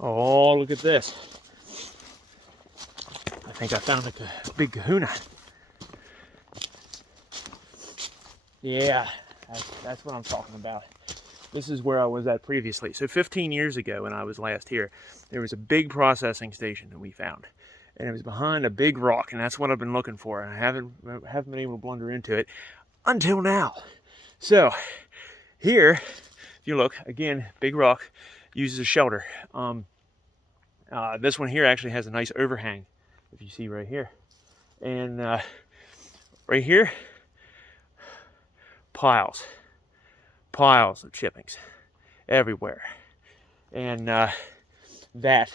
Oh, look at this. I think I found a big kahuna. Yeah, that's what I'm talking about. This is where I was at previously. So 15 years ago when I was last here, there was a big processing station that we found. And it was behind a big rock, and that's what I've been looking for. And I haven't been able to blunder into it until now. So here, if you look, again, big rock, uses a shelter. This one here actually has a nice overhang, if you see right here. And right here, piles of chippings everywhere. And that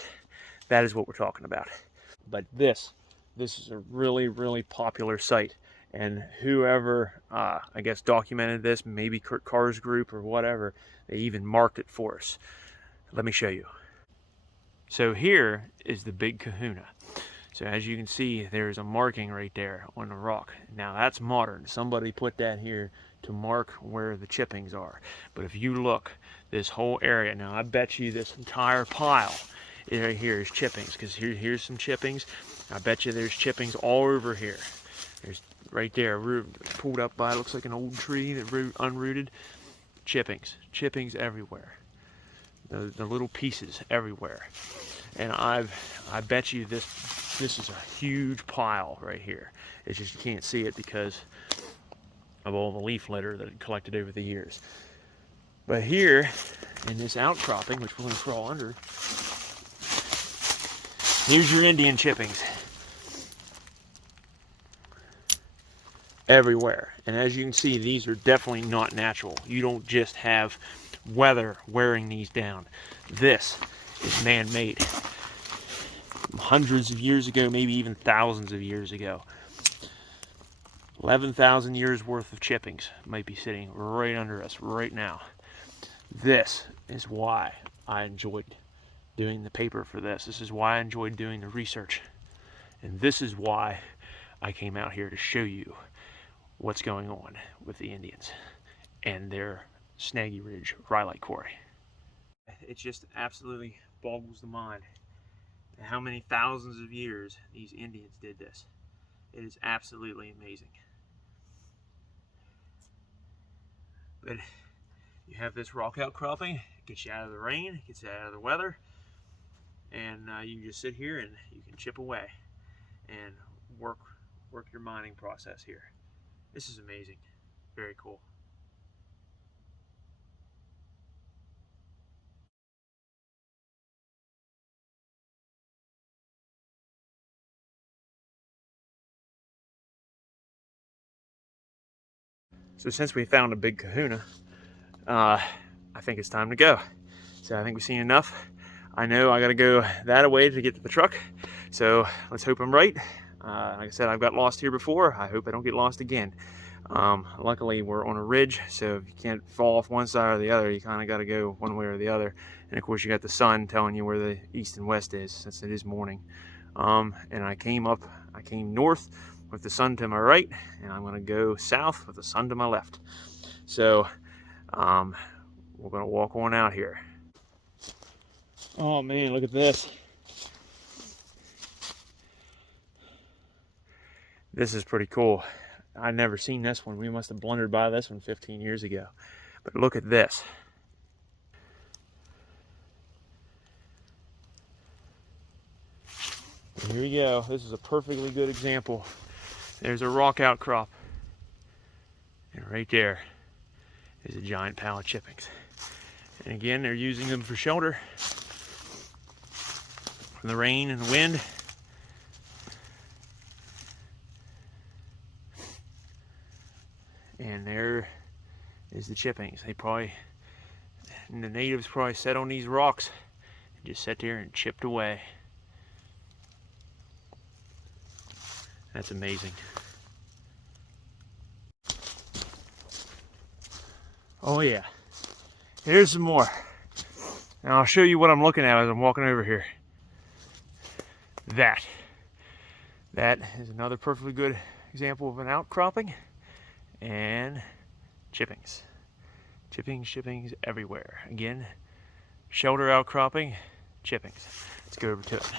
is what we're talking about. But this is a really, really popular site. And whoever, I guess, documented this, maybe Kurt Carr's group or whatever, they even marked it for us. Let me show you. So here is the big kahuna. So as you can see, there's a marking right there on the rock. Now that's modern. Somebody put that here to mark where the chippings are. But if you look, this whole area, now I bet you this entire pile right here is chippings, because here's some chippings. I bet you there's chippings all over here. There's right there, pulled up by, looks like an old tree that unrooted. Chippings everywhere. The little pieces everywhere. And I bet you this is a huge pile right here. It's just you can't see it because of all the leaf litter that it collected over the years. But here, in this outcropping, which we're going to crawl under, here's your Indian chippings. Everywhere. And as you can see, these are definitely not natural. You don't just have weather wearing these down. This is man-made. Hundreds of years ago, maybe even thousands of years ago. 11,000 years worth of chippings might be sitting right under us right now. This is why I enjoyed doing the paper for this. This is why I enjoyed doing the research. And this is why I came out here to show you what's going on with the Indians and their Snaggy Ridge Rhyolite Quarry. It just absolutely boggles the mind how many thousands of years these Indians did this. It is absolutely amazing. But you have this rock outcropping, it gets you out of the rain, it gets you out of the weather, and you just sit here and you can chip away and work your mining process here. This is amazing. Very cool. So since we found a big kahuna, I think it's time to go. So I think we've seen enough. I know I gotta go that way to get to the truck. So let's hope I'm right. Like I said, I've got lost here before. I hope I don't get lost again. Luckily we're on a ridge, so if you can't fall off one side or the other, you kind of got to go one way or the other. And of course you got the sun telling you where the east and west is, since it is morning. And I came north with the sun to my right, and I'm going to go south with the sun to my left. So we're going to walk on out here. Oh man, look at this. This is pretty cool. I'd never seen this one. We must have blundered by this one 15 years ago. But look at this. Here we go. This is a perfectly good example. There's a rock outcrop. And right there is a giant pile of chippings. And again, they're using them for shelter from the rain and the wind. And there is the chippings. The natives probably sat on these rocks and just sat there and chipped away. That's amazing. Oh yeah, here's some more. Now I'll show you what I'm looking at as I'm walking over here. That is another perfectly good example of an outcropping. And chippings everywhere. Again, shelter outcropping, chippings. Let's go over to it.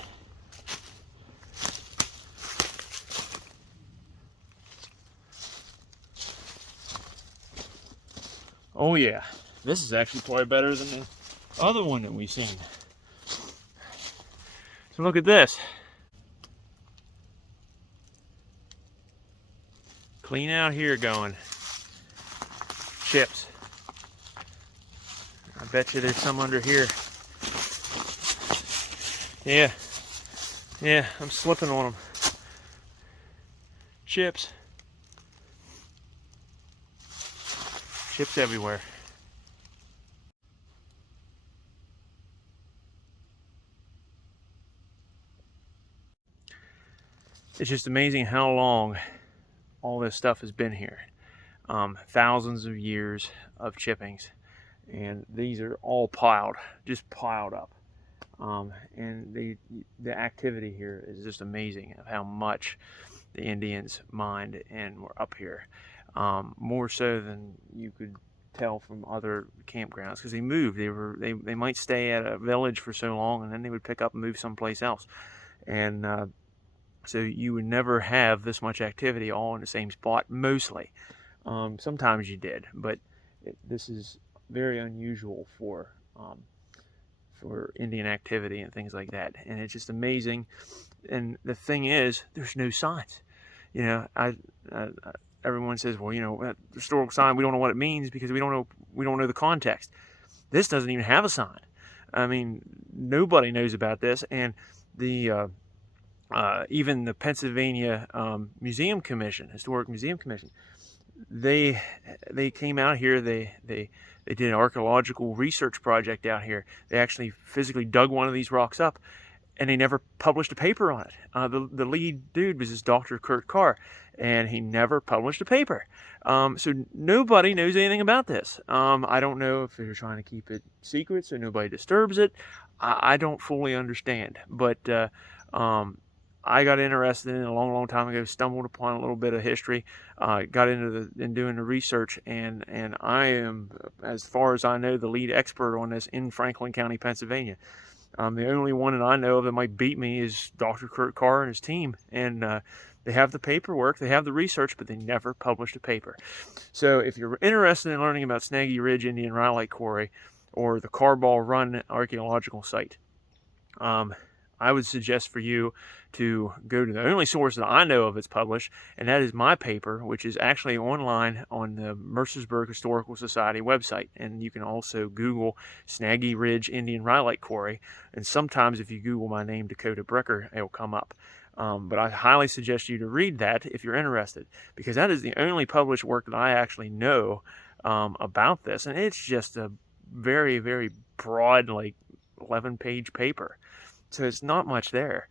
Oh yeah, this is actually probably better than the other one that we've seen. So look at this. Clean out here going. Chips. I bet you there's some under here. Yeah, I'm slipping on them. Chips. Chips everywhere. It's just amazing how long all this stuff has been here. Thousands of years of chippings, and these are all just piled up. And the activity here is just amazing of how much the Indians mined and were up here. More so than you could tell from other campgrounds, because they moved. They might stay at a village for so long, and then they would pick up and move someplace else. And so you would never have this much activity all in the same spot, mostly. Sometimes you did, but this is very unusual for Indian activity and things like that. And it's just amazing. And the thing is, there's no signs. You know, everyone says, well, you know, historical sign, we don't know what it means because we don't know the context. This doesn't even have a sign. I mean, nobody knows about this, and the even the Pennsylvania Museum Commission, Historic Museum Commission, they came out here. They did an archaeological research project out here. They actually physically dug one of these rocks up, and they never published a paper on it. The lead dude was this Dr. Kurt Carr, and he never published a paper. So nobody knows anything about this. I don't know if they're trying to keep it secret so nobody disturbs it. I don't fully understand, but I got interested in it a long time ago, stumbled upon a little bit of history, got into doing the research, and I am, as far as I know, the lead expert on this in Franklin County, Pennsylvania. The only one that I know of that might beat me is Dr. Kurt Carr and his team, and they have the paperwork, they have the research, but they never published a paper. So if you're interested in learning about Snaggy Ridge Indian Rhyolite Quarry or the Carball Run archaeological site, I would suggest for you to go to the only source that I know of that's published, and that is my paper, which is actually online on the Mercersburg Historical Society website. And you can also Google Snaggy Ridge Indian Rhyolite Quarry, and sometimes if you Google my name, Dakota Brecker, it'll come up. But I highly suggest you to read that if you're interested, because that is the only published work that I actually know about this, and it's just a very, very broad, like 11-page paper. So it's not much there.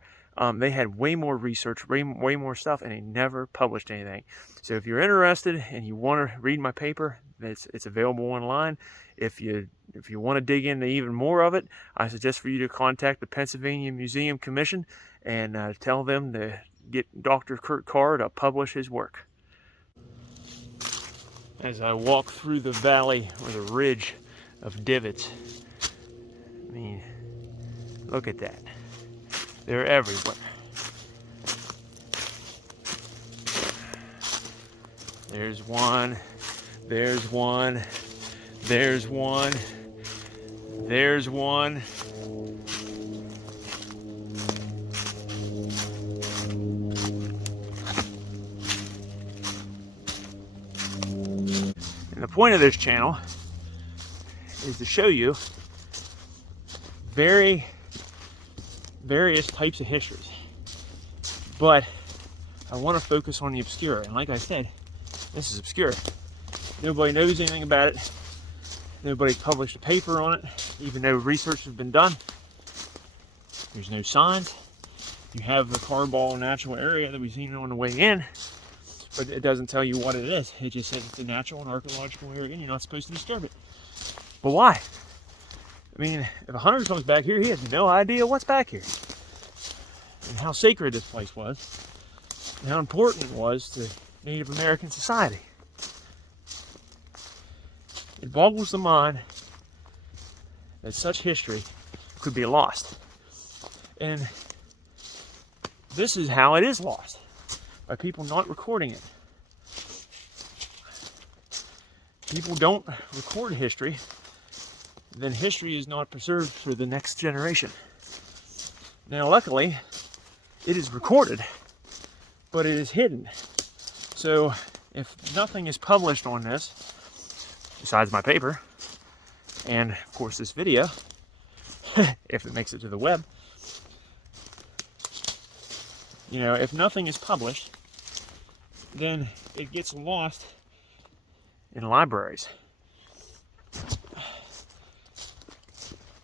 They had way more research, way more stuff, and they never published anything. So if you're interested and you want to read my paper, it's available online. If you want to dig into even more of it, I suggest for you to contact the Pennsylvania Museum Commission and tell them to get Dr. Kurt Carr to publish his work. As I walk through the valley or the ridge of divots, I mean, look at that. They're everywhere. There's one. There's one. There's one. There's one. And the point of this channel is to show you various types of histories, but I want to focus on the obscure. And like I said, this is obscure. Nobody knows anything about it. Nobody published a paper on it, even though research has been done. There's no signs. You have the Carball natural area that we've seen on the way in, but it doesn't tell you what it is. It just says it's a natural and archaeological area and you're not supposed to disturb it. But why? I mean, if a hunter comes back here, he has no idea what's back here and how sacred this place was and how important it was to Native American society. It boggles the mind that such history could be lost. And this is how it is lost, by people not recording it. People don't record history, then history is not preserved for the next generation. Now, luckily, it is recorded, but it is hidden. So, if nothing is published on this, besides my paper, and of course this video, if it makes it to the web, you know, if nothing is published, then it gets lost in libraries.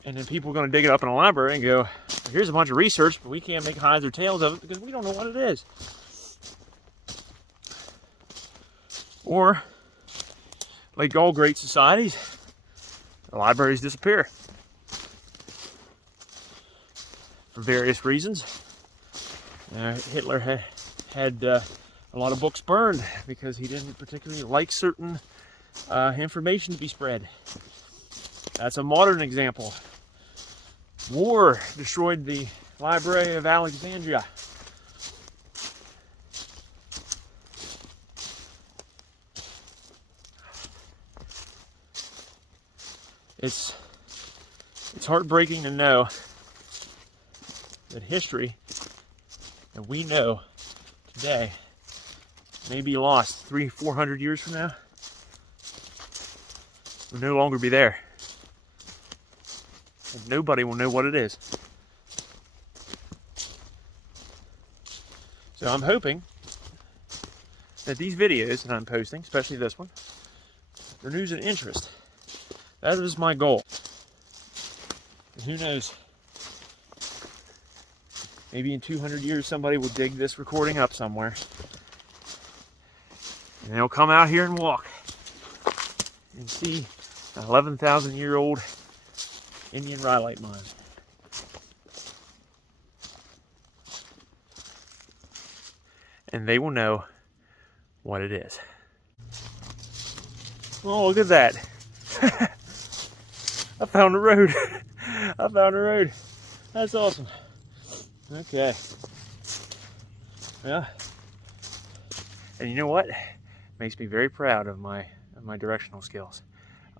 And then people are going to dig it up in a library and go, here's a bunch of research, but we can't make heads or tails of it because we don't know what it is. Or, like all great societies, the libraries disappear for various reasons. Hitler had a lot of books burned because he didn't particularly like certain information to be spread. That's a modern example. War destroyed the Library of Alexandria. It's heartbreaking to know that history that we know today may be lost 300-400 years from now. Will no longer be there. And nobody will know what it is. So I'm hoping that these videos that I'm posting, especially this one, are news and interest. That is my goal. And who knows? Maybe in 200 years somebody will dig this recording up somewhere. And they'll come out here and walk and see an 11,000-year-old Indian Rhyolite mine. And they will know what it is. Oh, look at that. I found the road. I found the road. That's awesome. Okay. Yeah. And you know what? Makes me very proud of my directional skills.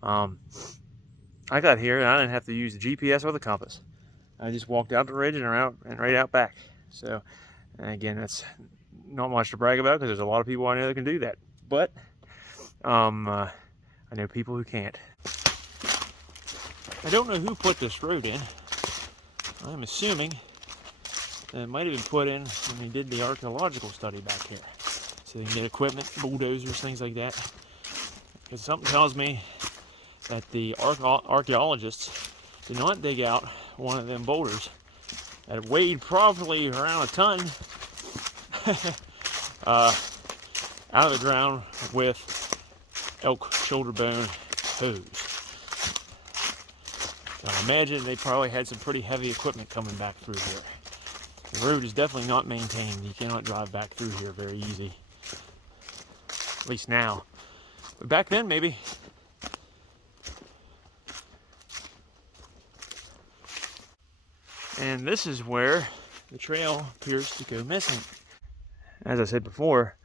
I got here and I didn't have to use the GPS or the compass. I just walked out the ridge and right out back. So, again, that's not much to brag about because there's a lot of people I know that can do that. But I know people who can't. I don't know who put this road in. I'm assuming that it might have been put in when they did the archaeological study back here. So they can get equipment, bulldozers, things like that. Because something tells me that the archaeologists did not dig out one of them boulders that weighed probably around a ton out of the ground with elk shoulder bone hose. So I imagine they probably had some pretty heavy equipment coming back through here. The road is definitely not maintained. You cannot drive back through here very easy. At least now. But back then, maybe. And this is where the trail appears to go missing. As I said before,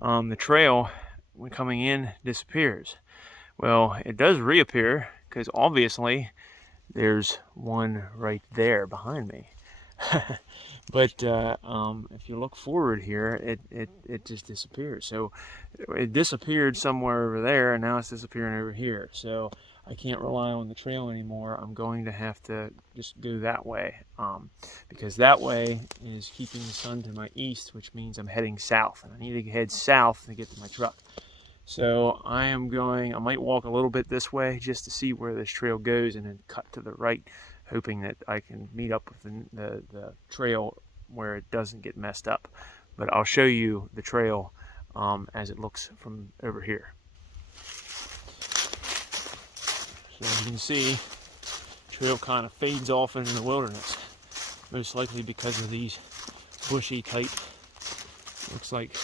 the trail, when coming in, disappears. Well, it does reappear because obviously there's one right there behind me. But if you look forward here, it just disappears. So it disappeared somewhere over there, and now it's disappearing over here. So I can't rely on the trail anymore. I'm going to have to just go that way, because that way is keeping the sun to my east, which means I'm heading south, and I need to head south to get to my truck. So I might walk a little bit this way just to see where this trail goes, and then cut to the right, hoping that I can meet up with the trail where it doesn't get messed up. But I'll show you the trail as it looks from over here. So as you can see, the trail kind of fades off into the wilderness, most likely because of these bushy type, looks like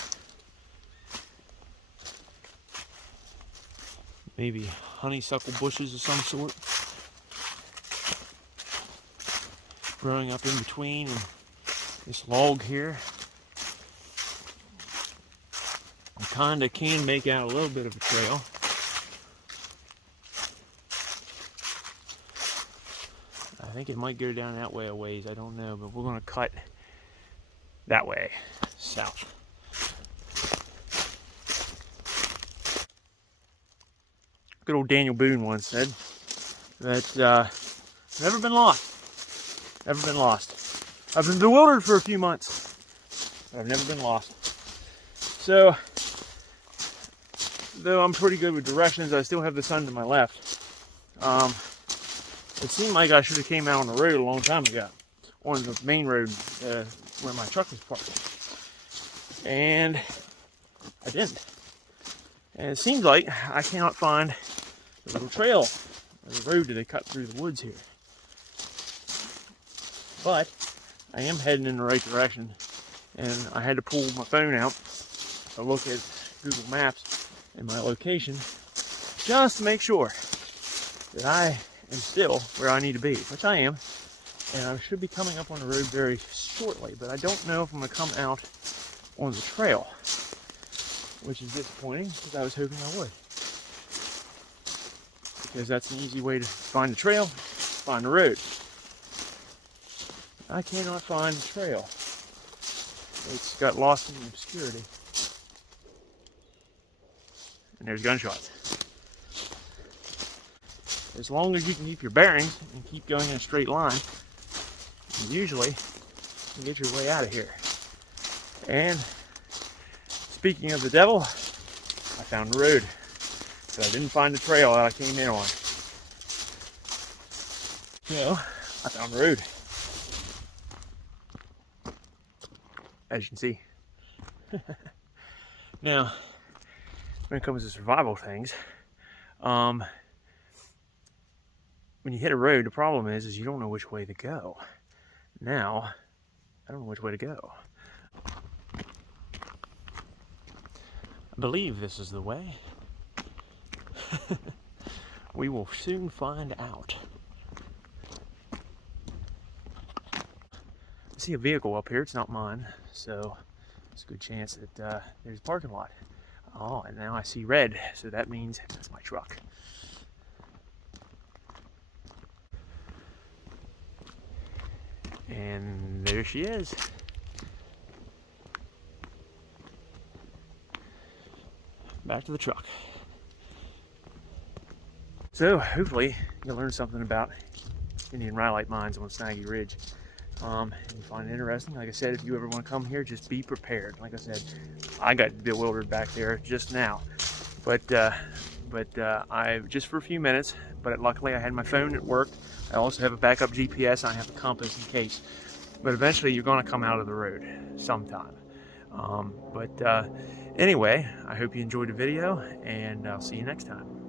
maybe honeysuckle bushes of some sort. growing up in between and this log here. I kind of can make out a little bit of a trail. I think it might go down that way a ways, I don't know, but we're going to cut that way, south. Good old Daniel Boone once said that never been lost. Never been lost. I've been bewildered for a few months, but I've never been lost. So, though I'm pretty good with directions, I still have the sun to my left. It seemed like I should have came out on the road a long time ago, on the main road where my truck was parked. And I didn't. And it seems like I cannot find the little trail, or the road that they cut through the woods here. But I am heading in the right direction, and I had to pull my phone out to look at Google Maps and my location just to make sure that I am still where I need to be, which I am. And I should be coming up on the road very shortly, but I don't know if I'm going to come out on the trail, which is disappointing because I was hoping I would. Because that's an easy way to find the trail, find the road. I cannot find the trail. It's got lost in the obscurity. And there's gunshots. As long as you can keep your bearings and keep going in a straight line, usually you can get your way out of here. And speaking of the devil, I found the road. But I didn't find the trail that I came in on. So, I found the road. As you can see. Now, when it comes to survival things, when you hit a road, the problem is you don't know which way to go. Now, I don't know which way to go. I believe this is the way. We will soon find out. I see a vehicle up here. It's not mine, so it's a good chance that there's a parking lot. Oh, and now I see red, so that means it's my truck. And there she is. Back to the truck. So hopefully you'll learn something about Indian rhyolite mines on Snaggy Ridge. And you find it interesting. Like I said, if you ever want to come here, just be prepared. Like I said, I got bewildered back there just now, but I just for a few minutes. But luckily, I had my phone at work. I also have a backup GPS. I have a compass in case. But eventually, you're going to come out of the road sometime. Anyway, I hope you enjoyed the video, and I'll see you next time.